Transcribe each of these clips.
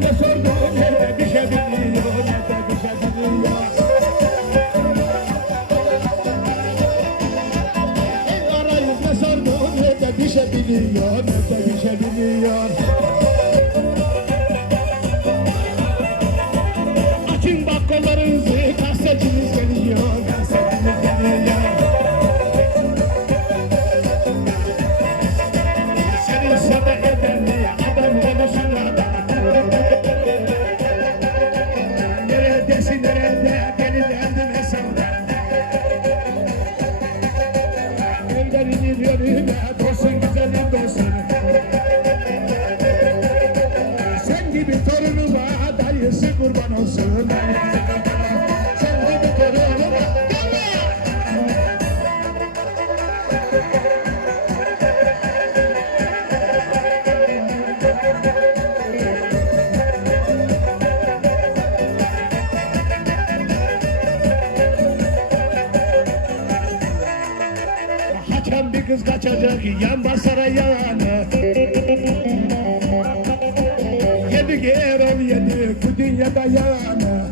ne sordu ne bir şey biliyor ne de bir şey biliyor. Arayıp ne sordu ne de bir şey biliyor ne de bir şey biliyor. Nerede beni derdim hesapta. Ellerini önüme dostun güzelim dostun. Sen gibi torunuma dayısı kurban olsun Haçan bir kız kaçacak yan basara yanı Yedi gerem yedi bu dünyada yanı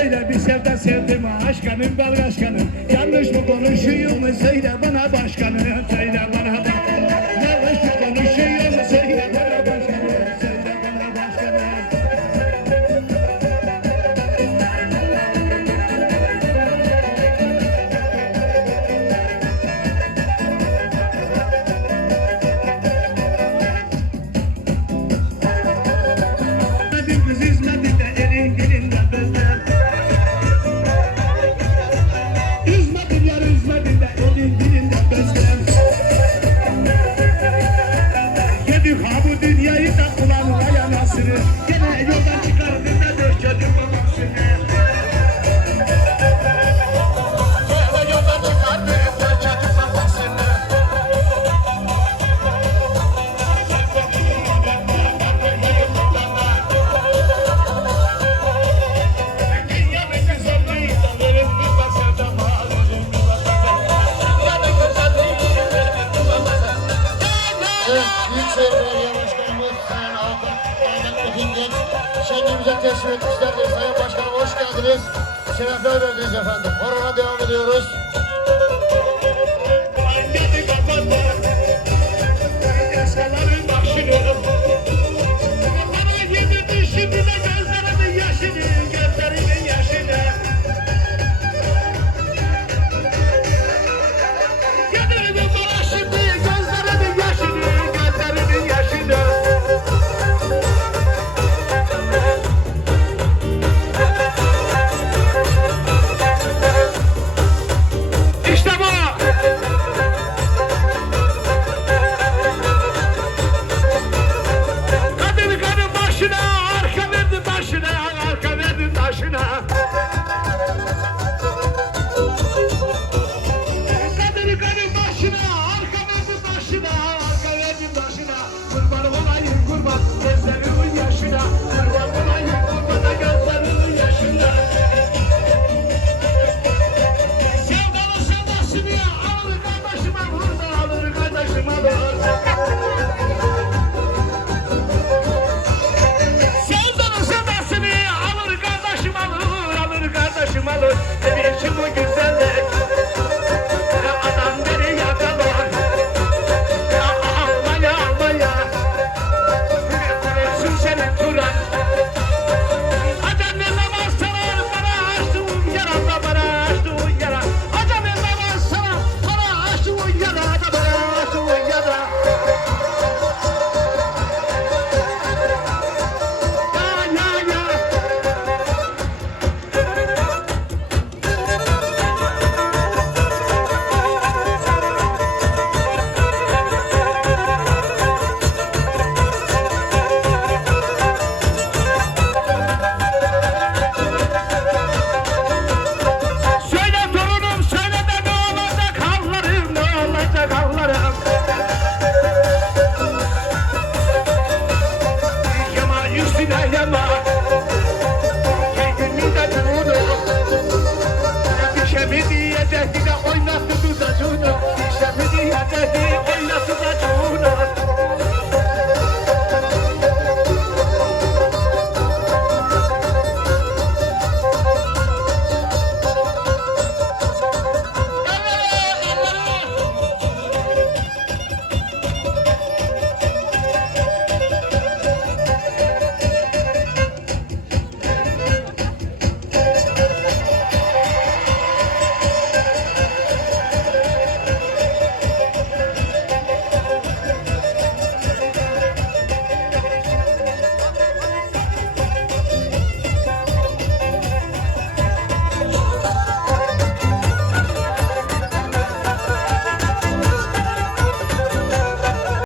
Öyle bir sevda sevdim aşkanım bal aşkanım Yanlış mı konuşuyor mu söyle bana başkanım. Söyle bana. başkanım Üzmedin şenliğimize teşrif etmişlerdir. Sayın Başkanım hoş geldiniz. Şerefler verdiniz efendim. Horona devam ediyoruz.